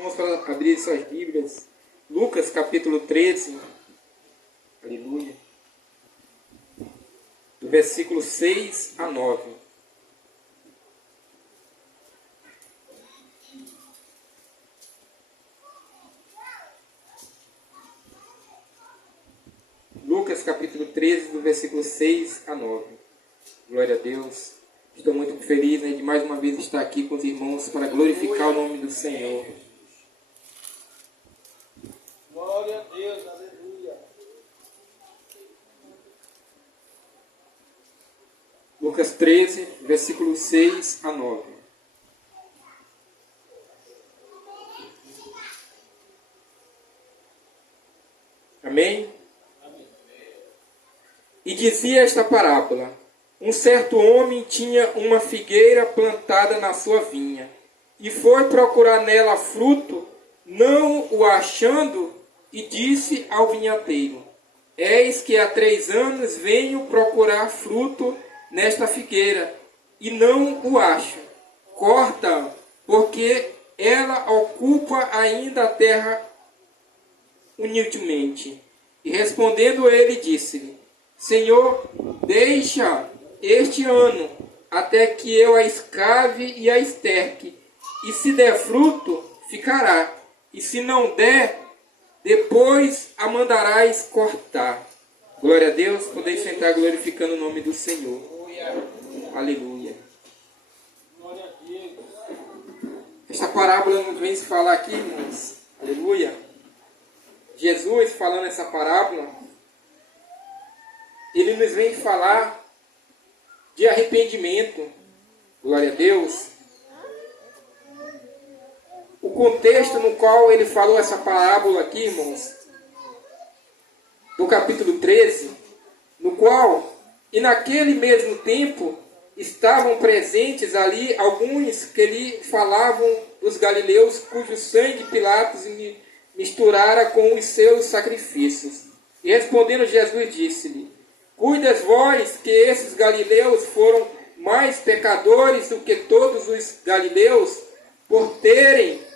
Vamos para abrir suas Bíblias. Lucas capítulo 13. Aleluia. Do versículo 6 a 9. Lucas capítulo 13, do versículo 6 a 9. Glória a Deus. Estou muito feliz, de mais uma vez estar aqui com os irmãos para glorificar o nome do Senhor. Glória a Deus, aleluia. Lucas 13, versículo 6 a 9. Amém? E dizia esta parábola: um certo homem tinha uma figueira plantada na sua vinha, e foi procurar nela fruto, não o achando, e disse ao vinhateiro: eis que há 3 anos venho procurar fruto nesta figueira, e não o acho. Corta-a, porque ela ocupa ainda a terra inutilmente. E respondendo ele, disse-lhe: Senhor, deixa este ano, até que eu a escave e a esterque, e se der fruto, ficará, e se não der, depois a mandarás cortar. Glória a Deus, podeis sentar glorificando o nome do Senhor. Aleluia. Glória a Deus. Esta parábola nos vem se falar aqui, irmãos. Aleluia. Jesus falando essa parábola, ele nos vem falar de arrependimento. Glória a Deus. O contexto no qual ele falou essa parábola aqui, irmãos, do capítulo 13, no qual, e naquele mesmo tempo, estavam presentes ali alguns que lhe falavam dos galileus, cujo sangue Pilatos misturara com os seus sacrifícios. E respondendo Jesus, disse-lhe: cuidas vós que esses galileus foram mais pecadores do que todos os galileus, por terem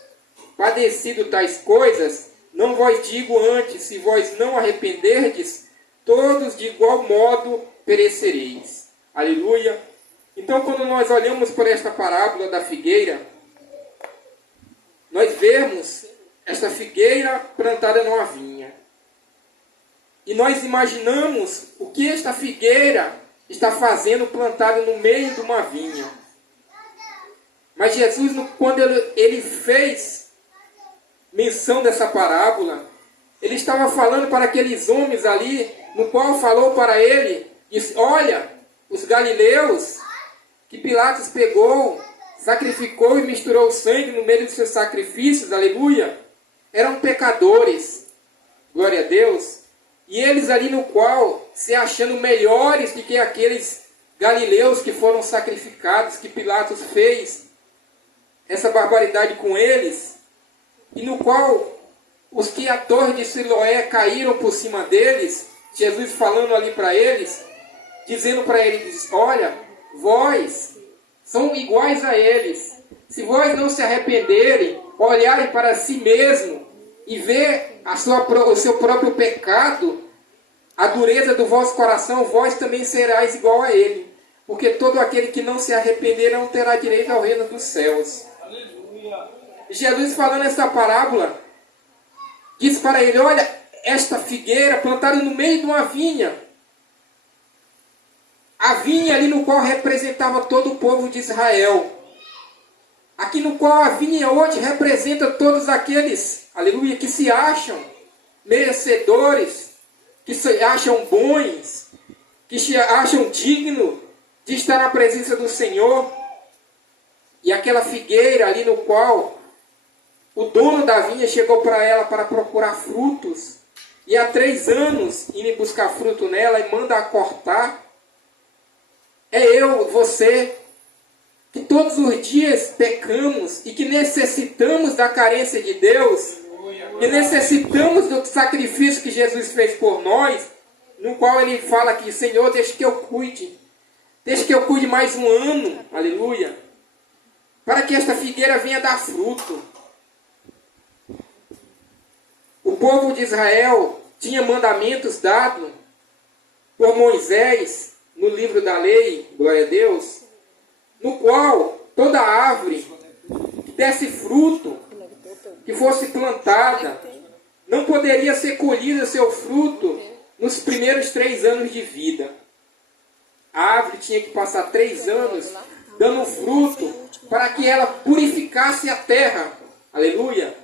padecido tais coisas? Não vos digo antes, se vós não arrependerdes, todos de igual modo perecereis. Aleluia. Então, quando nós olhamos por esta parábola da figueira, nós vemos esta figueira plantada numa vinha. E nós imaginamos o que esta figueira está fazendo plantada no meio de uma vinha. Mas Jesus, quando ele fez menção dessa parábola, ele estava falando para aqueles homens ali, no qual falou para ele, disse: olha, os galileus que Pilatos pegou, sacrificou e misturou o sangue no meio dos seus sacrifícios, aleluia, eram pecadores. Glória a Deus. E eles ali no qual, se achando melhores do que aqueles galileus que foram sacrificados, que Pilatos fez essa barbaridade com eles, e no qual os que a torre de Siloé caíram por cima deles, Jesus falando ali para eles, dizendo para eles: olha, vós são iguais a eles. Se vós não se arrependerem, olharem para si mesmo e ver o seu próprio pecado, a dureza do vosso coração, vós também serás igual a ele. Porque todo aquele que não se arrepender não terá direito ao reino dos céus. Aleluia. Jesus, falando essa parábola, disse para ele: olha, esta figueira plantada no meio de uma vinha. A vinha ali no qual representava todo o povo de Israel. Aqui no qual a vinha hoje representa todos aqueles, aleluia, que se acham merecedores, que se acham bons, que se acham dignos de estar na presença do Senhor. E aquela figueira ali no qual o dono da vinha chegou para ela para procurar frutos, e há 3 anos indo buscar fruto nela e manda a cortar. É eu, você, que todos os dias pecamos e que necessitamos da carência de Deus, que necessitamos do sacrifício que Jesus fez por nós, no qual ele fala aqui: Senhor, deixa que eu cuide mais um ano, aleluia, para que esta figueira venha dar fruto. o povo de Israel tinha mandamentos dados por Moisés no livro da lei, glória a Deus, no qual toda árvore que desse fruto, que fosse plantada, não poderia ser colhida seu fruto nos primeiros 3 anos de vida. A árvore tinha que passar 3 anos dando fruto para que ela purificasse a terra. Aleluia!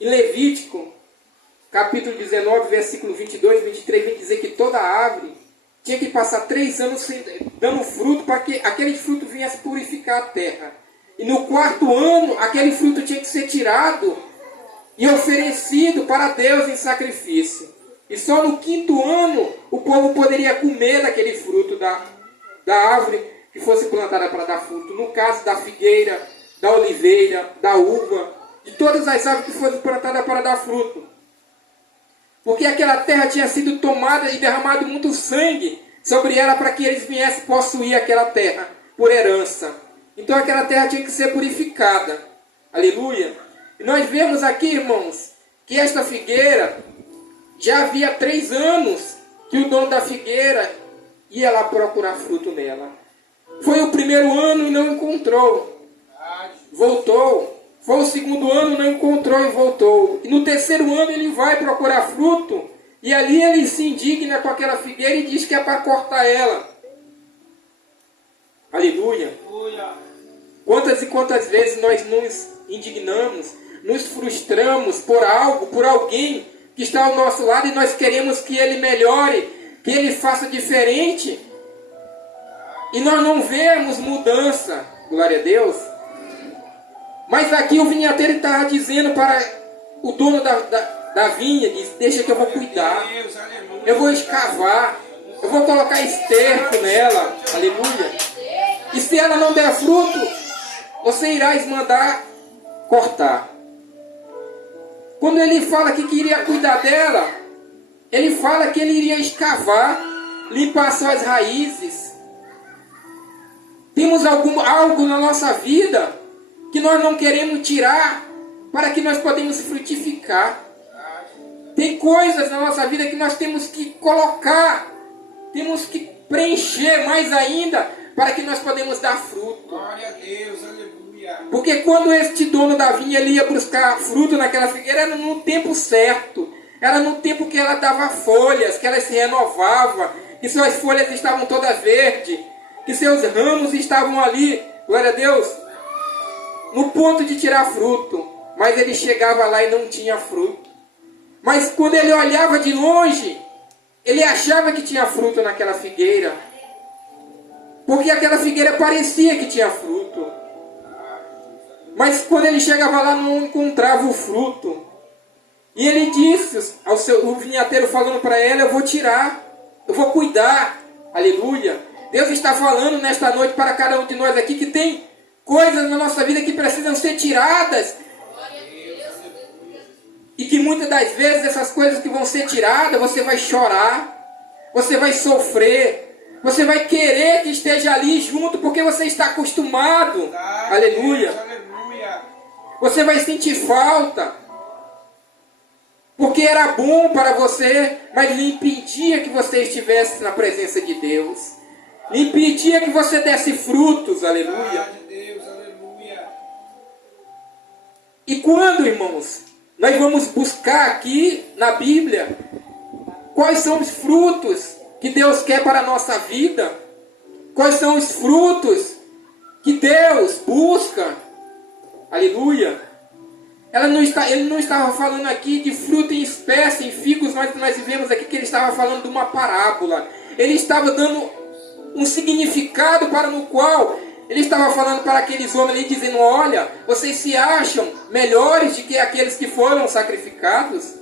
Em Levítico, capítulo 19, versículo 22 e 23, vem dizer que toda árvore tinha que passar 3 anos dando fruto para que aquele fruto viesse purificar a terra. E no 4º ano, aquele fruto tinha que ser tirado e oferecido para Deus em sacrifício. E só no 5º ano, o povo poderia comer daquele fruto da árvore que fosse plantada para dar fruto. No caso da figueira, da oliveira, da uva, de todas as árvores que fossem plantadas para dar fruto. Porque aquela terra tinha sido tomada e derramado muito sangue sobre ela para que eles viessem possuir aquela terra por herança. Então aquela terra tinha que ser purificada. Aleluia! E nós vemos aqui, irmãos, que esta figueira, já havia 3 anos que o dono da figueira ia lá procurar fruto nela. Foi o 1º ano e não encontrou. Voltou. Foi o 2º ano, não encontrou e voltou. E no 3º ano ele vai procurar fruto. E ali ele se indigna com aquela figueira e diz que é para cortar ela. Aleluia. Quantas e quantas vezes nós nos indignamos, nos frustramos por algo, por alguém que está ao nosso lado e nós queremos que ele melhore, que ele faça diferente. E nós não vemos mudança. Glória a Deus. Mas aqui o vinhateiro estava dizendo para o dono da vinha, diz, deixa que eu vou cuidar. Eu vou escavar. Eu vou colocar esterco nela. Aleluia. E se ela não der fruto, você irá mandar cortar. Quando ele fala que iria cuidar dela, ele fala que ele iria escavar, limpar suas raízes. Temos algo na nossa vida que nós não queremos tirar para que nós podemos frutificar. Tem coisas na nossa vida que nós temos que colocar, temos que preencher mais ainda para que nós podemos dar fruto. Glória a Deus, aleluia. Porque quando este dono da vinha ele ia buscar fruto naquela figueira, era no tempo certo. Era no tempo que ela dava folhas, que ela se renovava, que suas folhas estavam todas verdes, que seus ramos estavam ali, glória a Deus, no ponto de tirar fruto. Mas ele chegava lá e não tinha fruto. Mas quando ele olhava de longe, ele achava que tinha fruto naquela figueira. Porque aquela figueira parecia que tinha fruto. Mas quando ele chegava lá, não encontrava o fruto. E ele disse ao o vinhateiro falando para ela, eu vou tirar, eu vou cuidar. Aleluia. Deus está falando nesta noite para cada um de nós aqui que tem coisas na nossa vida que precisam ser tiradas. E que muitas das vezes essas coisas que vão ser tiradas, você vai chorar, você vai sofrer, você vai querer que esteja ali junto porque você está acostumado. Aleluia. Você vai sentir falta, porque era bom para você, mas lhe impedia que você estivesse na presença de Deus. Lhe impedia que você desse frutos. Aleluia. E quando, irmãos, nós vamos buscar aqui na Bíblia quais são os frutos que Deus quer para a nossa vida, quais são os frutos que Deus busca, aleluia. Ele não estava falando aqui de fruto em espécie, em figos, mas nós vemos aqui que ele estava falando de uma parábola. Ele estava dando um significado para no qual ele estava falando para aqueles homens ali, dizendo, olha, vocês se acham melhores do que aqueles que foram sacrificados?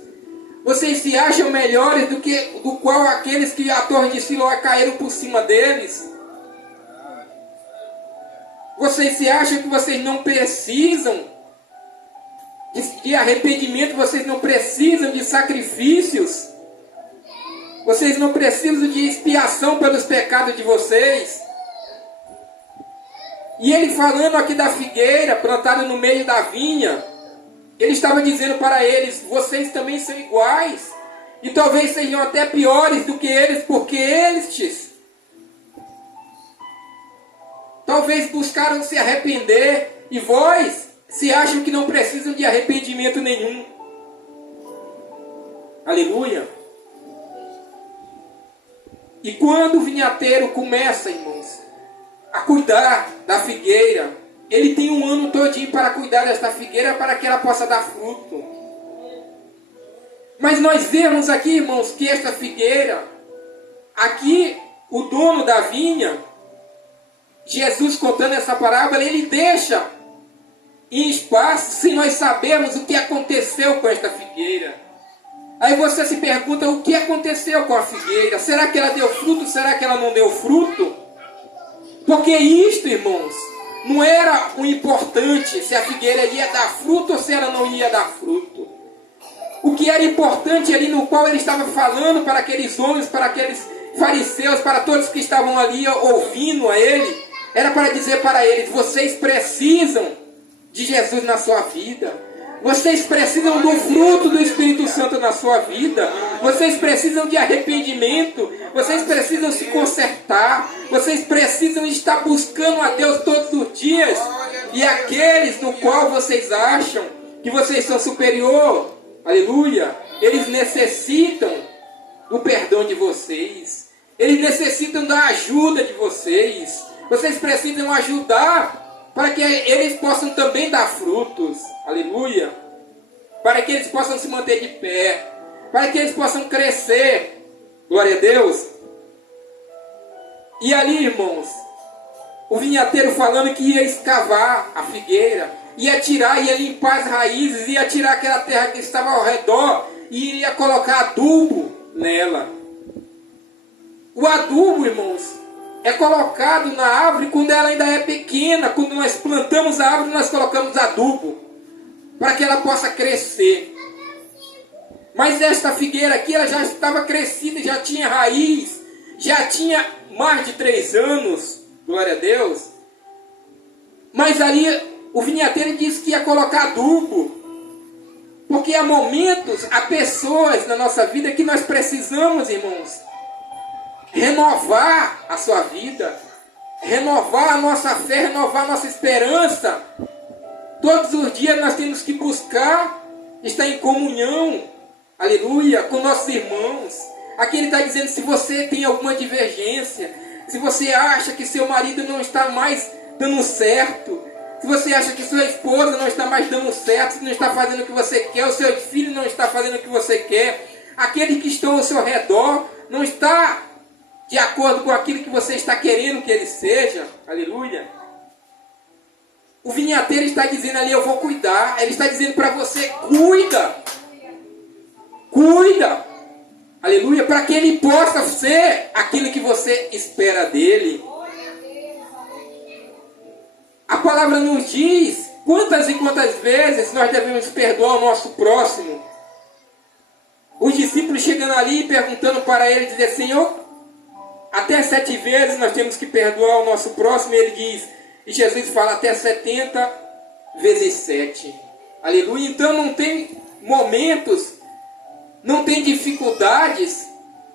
Vocês se acham melhores do qual aqueles que a torre de Siloé caíram por cima deles? Vocês se acham que vocês não precisam de arrependimento, vocês não precisam de sacrifícios? Vocês não precisam de expiação pelos pecados de vocês? E ele falando aqui da figueira plantada no meio da vinha, Ele estava dizendo para eles: vocês também são iguais. E talvez sejam até piores do que eles, porque eles talvez buscaram se arrepender, e vós se acham que não precisam de arrependimento nenhum. Aleluia. E quando o vinhateiro começa, irmãos, a cuidar da figueira, ele tem um ano todinho para cuidar desta figueira, para que ela possa dar fruto. Mas nós vemos aqui, irmãos, que esta figueira, aqui o dono da vinha, Jesus contando essa parábola, ele deixa em espaço, sem nós sabermos o que aconteceu com esta figueira. Aí você se pergunta: o que aconteceu com a figueira? Será que ela deu fruto? Será que ela não deu fruto? Porque isto, irmãos, não era o importante, se a figueira ia dar fruto ou se ela não ia dar fruto. O que era importante ali, no qual ele estava falando para aqueles homens, para aqueles fariseus, para todos que estavam ali ouvindo a ele, era para dizer para eles: vocês precisam de Jesus na sua vida. Vocês precisam do fruto do Espírito Santo na sua vida. Vocês precisam de arrependimento. Vocês precisam se consertar. Vocês precisam estar buscando a Deus todos os dias. E aqueles no qual vocês acham que vocês são superior, aleluia, eles necessitam do perdão de vocês. Eles necessitam da ajuda de vocês. Vocês precisam ajudar para que eles possam também dar frutos, aleluia, para que eles possam se manter de pé, para que eles possam crescer, glória a Deus. E ali, irmãos, o vinhateiro falando que ia escavar a figueira, ia tirar, ia limpar as raízes, ia tirar aquela terra que estava ao redor e iria colocar adubo nela. O adubo, irmãos, é colocado na árvore quando ela ainda é pequena. Quando nós plantamos a árvore, nós colocamos adubo para que ela possa crescer. Mas esta figueira aqui, ela já estava crescida, já tinha raiz, já tinha mais de 3 anos, glória a Deus. Mas ali o vinhateiro disse que ia colocar adubo, porque há momentos, há pessoas na nossa vida que nós precisamos, irmãos, renovar a sua vida, renovar a nossa fé, renovar a nossa esperança. Todos os dias nós temos que buscar estar em comunhão, aleluia, com nossos irmãos. Aqui ele está dizendo: se você tem alguma divergência, se você acha que seu marido não está mais dando certo, se você acha que sua esposa não está mais dando certo, não está fazendo o que você quer, o seu filho não está fazendo o que você quer, aqueles que estão ao seu redor não está de acordo com aquilo que você está querendo que ele seja, aleluia. O vinhateiro está dizendo ali: eu vou cuidar. Ele está dizendo para você: cuida, aleluia, para que ele possa ser aquilo que você espera dele. A palavra nos diz quantas e quantas vezes nós devemos perdoar o nosso próximo. Os discípulos chegando ali e perguntando para ele, dizer: Senhor, até 7 vezes nós temos que perdoar o nosso próximo. E ele diz, e Jesus fala: até 70 vezes 7. Aleluia. Então não tem momentos, não tem dificuldades,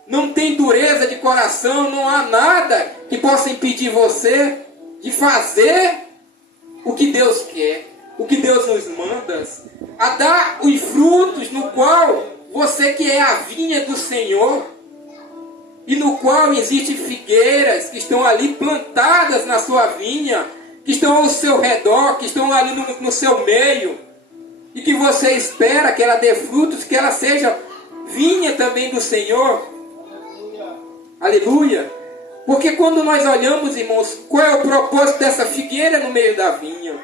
não tem dureza de coração, não há nada que possa impedir você de fazer o que Deus quer, o que Deus nos manda, a dar os frutos no qual você que é a vinha do Senhor, e no qual existem figueiras que estão ali plantadas na sua vinha, que estão ao seu redor, que estão ali no seu meio, e que você espera que ela dê frutos, que ela seja vinha também do Senhor. Aleluia. Porque quando nós olhamos, irmãos, qual é o propósito dessa figueira no meio da vinha?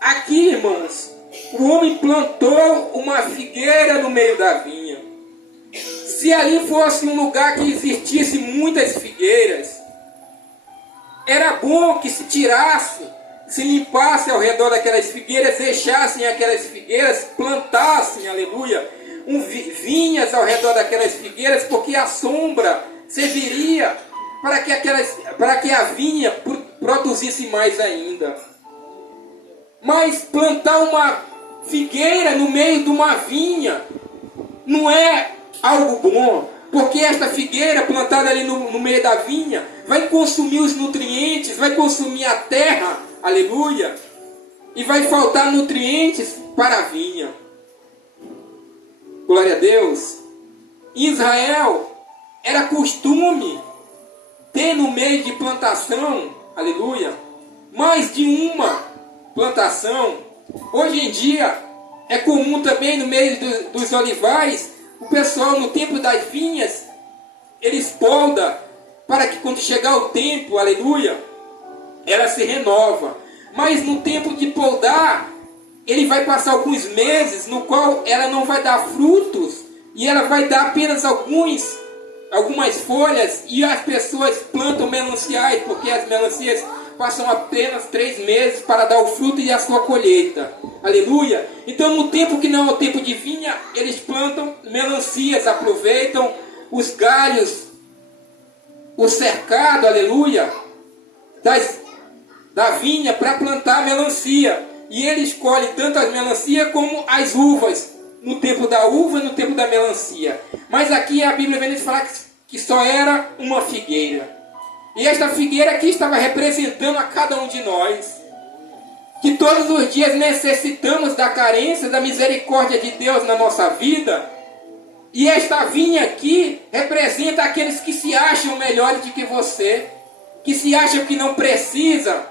Aqui, irmãos, o homem plantou uma figueira no meio da vinha. Se ali fosse um lugar que existisse muitas figueiras, era bom que se tirasse, se limpasse ao redor daquelas figueiras, deixassem aquelas figueiras, plantassem, aleluia, vinhas ao redor daquelas figueiras, porque a sombra serviria para que a vinha produzisse mais ainda. Mas plantar uma figueira no meio de uma vinha não é algo bom, porque esta figueira plantada ali no meio da vinha vai consumir os nutrientes, vai consumir a terra, aleluia, e vai faltar nutrientes para a vinha. Glória a Deus. Em Israel era costume ter no meio de plantação, aleluia, mais de uma plantação. Hoje em dia é comum também no meio dos olivais, o pessoal no tempo das vinhas, eles podam para que quando chegar o tempo, aleluia, ela se renova. Mas no tempo de podar, ele vai passar alguns meses no qual ela não vai dar frutos e ela vai dar apenas algumas folhas, e as pessoas plantam melanciais, porque as melancias passam apenas 3 meses para dar o fruto e a sua colheita. Aleluia! Então no tempo que não é o tempo de vinha, eles plantam melancias, aproveitam os galhos, o cercado, aleluia, da vinha para plantar melancia. E ele escolhe tanto as melancias como as uvas, no tempo da uva e no tempo da melancia. Mas aqui a Bíblia vem nos falar que só era uma figueira. E esta figueira aqui estava representando a cada um de nós, que todos os dias necessitamos da carência, da misericórdia de Deus na nossa vida. E esta vinha aqui representa aqueles que se acham melhores do que você, que se acham que não precisa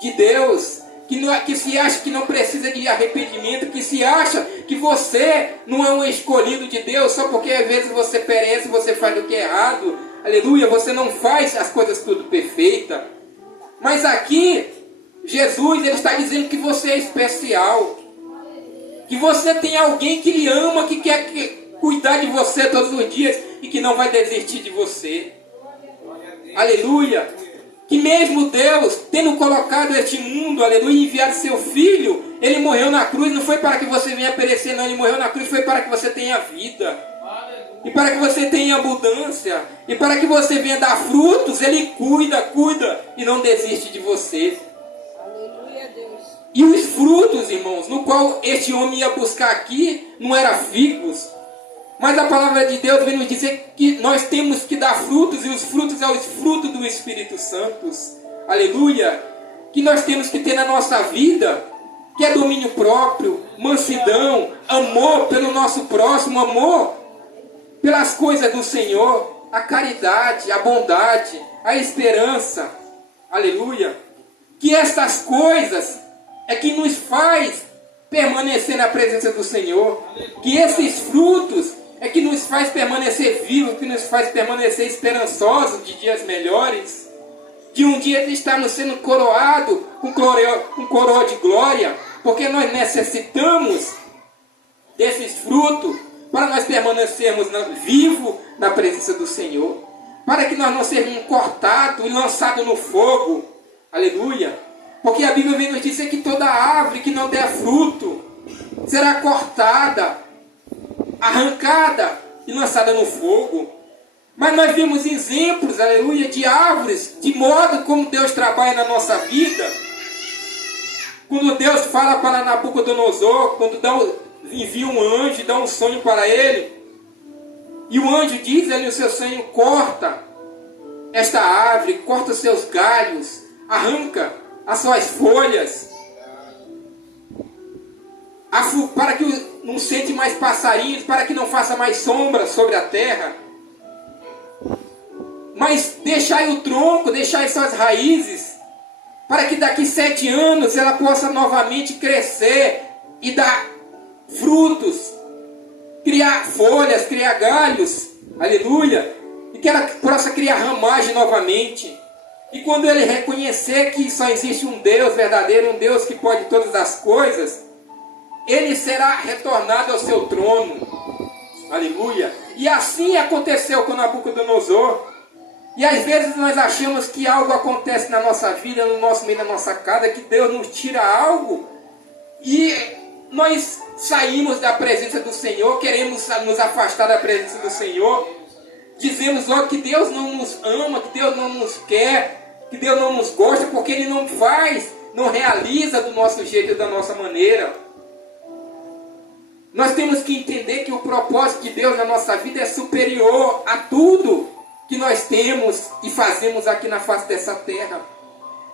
de Deus, que se acha que não precisa de arrependimento, que se acha que você não é um escolhido de Deus, só porque às vezes você perece, você faz o que é errado, aleluia, você não faz as coisas tudo perfeita. Mas aqui, Jesus, ele está dizendo que você é especial, que você tem alguém que lhe ama, que quer cuidar de você todos os dias e que não vai desistir de você. Aleluia. Que mesmo Deus, tendo colocado este mundo, aleluia, enviado seu Filho, ele morreu na cruz, não foi para que você venha perecer, não, ele morreu na cruz, foi para que você tenha vida, e para que você tenha abundância, e para que você venha dar frutos. Ele cuida, e não desiste de você. Aleluia, Deus. E os frutos, irmãos, no qual este homem ia buscar aqui, não era figos, mas a palavra de Deus vem nos dizer que nós temos que dar frutos, e os frutos são os frutos do Espírito Santo. Aleluia! Que nós temos que ter na nossa vida, que é domínio próprio, mansidão, amor pelo nosso próximo, amor pelas coisas do Senhor, a caridade, a bondade, a esperança. Aleluia! Que estas coisas é que nos faz permanecer na presença do Senhor. Que esses frutos é que nos faz permanecer vivos, que nos faz permanecer esperançosos de dias melhores, de um dia estarmos sendo coroados com coroa de glória, porque nós necessitamos desses frutos para nós permanecermos vivos na presença do Senhor, para que nós não sejamos cortados e lançados no fogo. Aleluia! Porque a Bíblia vem nos dizer que toda árvore que não der fruto será cortada, arrancada e lançada no fogo. Mas nós vimos exemplos, aleluia, de árvores, de modo como Deus trabalha na nossa vida. Quando Deus fala para Nabucodonosor, quando envia um anjo e dá um sonho para ele, e o anjo diz ali o seu sonho: corta esta árvore, corta os seus galhos, arranca as suas folhas, para que não sente mais passarinhos, para que não faça mais sombra sobre a terra. Mas deixai o tronco, deixai suas raízes, para que daqui 7 anos ela possa novamente crescer e dar frutos, criar folhas, criar galhos, aleluia, e que ela possa criar ramagem novamente. E quando ele reconhecer que só existe um Deus verdadeiro, um Deus que pode todas as coisas, ele será retornado ao seu trono. Aleluia. E assim aconteceu com Nabucodonosor. E às vezes nós achamos que algo acontece na nossa vida, no nosso meio, na nossa casa, que Deus nos tira algo e nós saímos da presença do Senhor, queremos nos afastar da presença do Senhor. Dizemos logo que Deus não nos ama, que Deus não nos quer, que Deus não nos gosta, porque Ele não faz não realiza do nosso jeito e da nossa maneira. Nós temos que entender que o propósito de Deus na nossa vida é superior a tudo que nós temos e fazemos aqui na face dessa terra.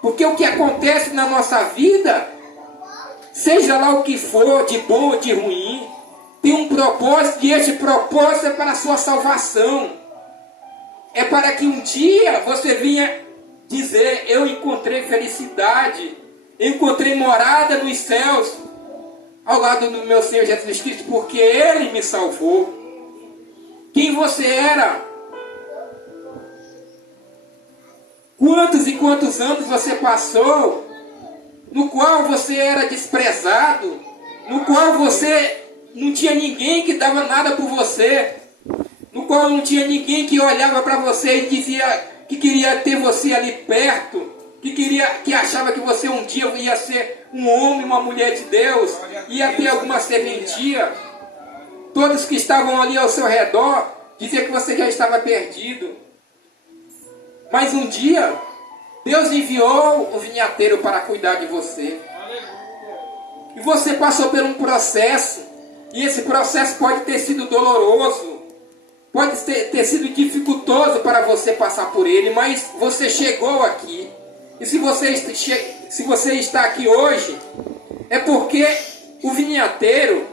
Porque o que acontece na nossa vida, seja lá o que for, de bom ou de ruim, tem um propósito, e este propósito é para a sua salvação. É para que um dia você venha dizer: eu encontrei felicidade, eu encontrei morada nos céus, ao lado do meu Senhor Jesus Cristo, porque Ele me salvou. Quem você era? Quantos e quantos anos você passou, no qual você era desprezado, no qual você não tinha ninguém que dava nada por você, no qual não tinha ninguém que olhava para você e dizia que queria ter você ali perto, que achava que você um dia ia ser um homem, uma mulher de Deus, ia ter alguma serventia. Todos que estavam ali ao seu redor diziam que você já estava perdido. Mas um dia, Deus enviou o vinhateiro para cuidar de você. E você passou por um processo, e esse processo pode ter sido doloroso, pode ter sido dificultoso para você passar por ele, mas você chegou aqui. E se você está aqui hoje, é porque o vinhateiro,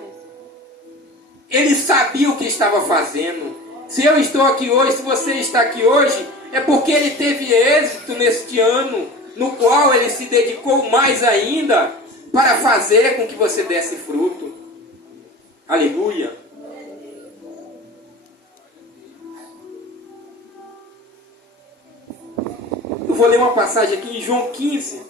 ele sabia o que estava fazendo. Se eu estou aqui hoje, se você está aqui hoje, é porque ele teve êxito neste ano, no qual ele se dedicou mais ainda para fazer com que você desse fruto. Aleluia. Eu vou ler uma passagem aqui em João 15,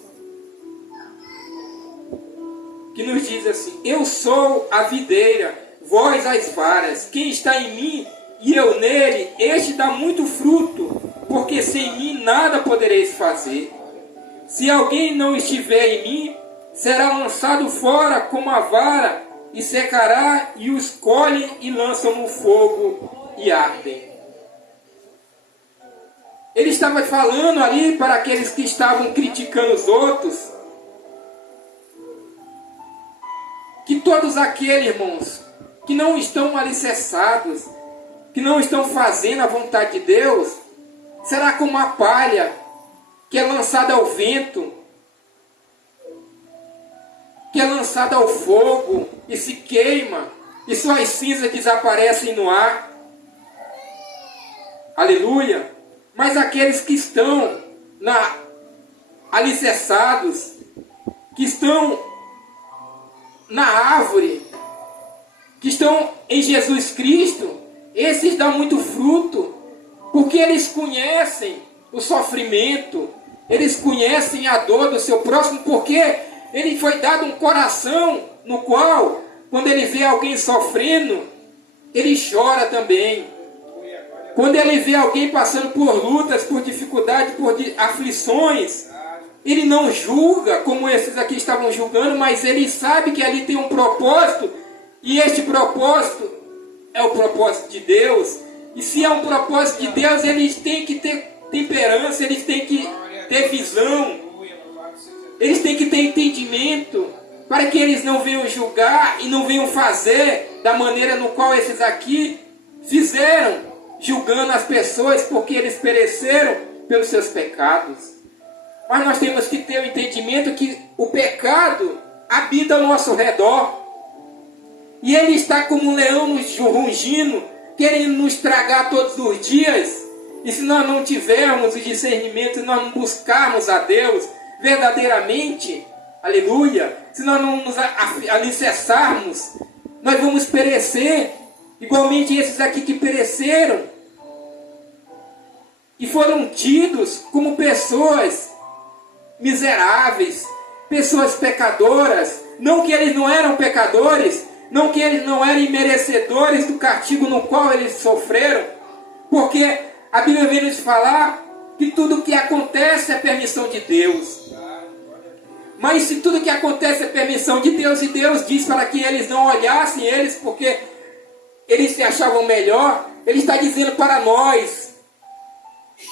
que nos diz assim: eu sou a videira, vós as varas. Quem está em mim e eu nele, este dá muito fruto, porque sem mim nada podereis fazer. Se alguém não estiver em mim, será lançado fora como a vara, e secará, e os colhem e lançam no fogo e ardem. Ele estava falando ali para aqueles que estavam criticando os outros, que todos aqueles, irmãos, que não estão alicerçados, que não estão fazendo a vontade de Deus, será como a palha que é lançada ao vento, que é lançada ao fogo e se queima, e suas cinzas desaparecem no ar. Aleluia! Mas aqueles que estão alicerçados, que estão na árvore, que estão em Jesus Cristo, esses dão muito fruto, porque eles conhecem o sofrimento, eles conhecem a dor do seu próximo, porque ele foi dado um coração no qual, quando ele vê alguém sofrendo, ele chora também. Quando ele vê alguém passando por lutas, por dificuldades, por aflições, ele não julga como esses aqui estavam julgando, mas ele sabe que ali tem um propósito, e este propósito é o propósito de Deus. E se é um propósito de Deus, eles têm que ter temperança, eles têm que ter visão, eles têm que ter entendimento, para que eles não venham julgar e não venham fazer da maneira no qual esses aqui fizeram, julgando as pessoas porque eles pereceram pelos seus pecados. Mas nós temos que ter o entendimento que o pecado habita ao nosso redor, e ele está como um leão nos rugindo, querendo nos tragar todos os dias. E se nós não tivermos o discernimento, se nós não buscarmos a Deus verdadeiramente, aleluia, se nós não nos alicerçarmos, nós vamos perecer, igualmente esses aqui que pereceram, e foram tidos como pessoas miseráveis, pessoas pecadoras. Não que eles não eram pecadores, não que eles não eram imerecedores do castigo no qual eles sofreram, porque a Bíblia vem nos falar que tudo que acontece é permissão de Deus. Mas se tudo que acontece é permissão de Deus, e Deus diz para que eles não olhassem eles porque eles se achavam melhor, Ele está dizendo para nós: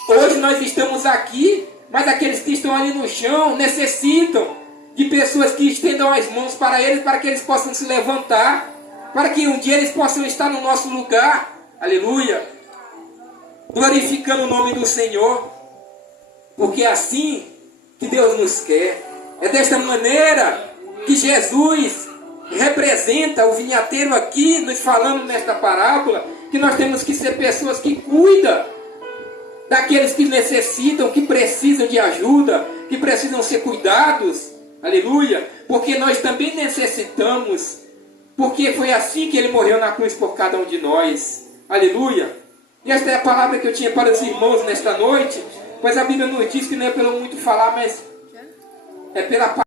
hoje nós estamos aqui, mas aqueles que estão ali no chão necessitam de pessoas que estendam as mãos para que eles possam se levantar, para que um dia eles possam estar no nosso lugar, aleluia, glorificando o nome do Senhor, porque é assim que Deus nos quer. É desta maneira que Jesus representa o vinhateiro aqui, nos falando nesta parábola, que nós temos que ser pessoas que cuidam daqueles que necessitam, que precisam de ajuda, que precisam ser cuidados, aleluia, porque nós também necessitamos, porque foi assim que Ele morreu na cruz por cada um de nós, aleluia. E esta é a palavra que eu tinha para os irmãos nesta noite, pois a Bíblia nos diz que não é pelo muito falar, mas é pela palavra.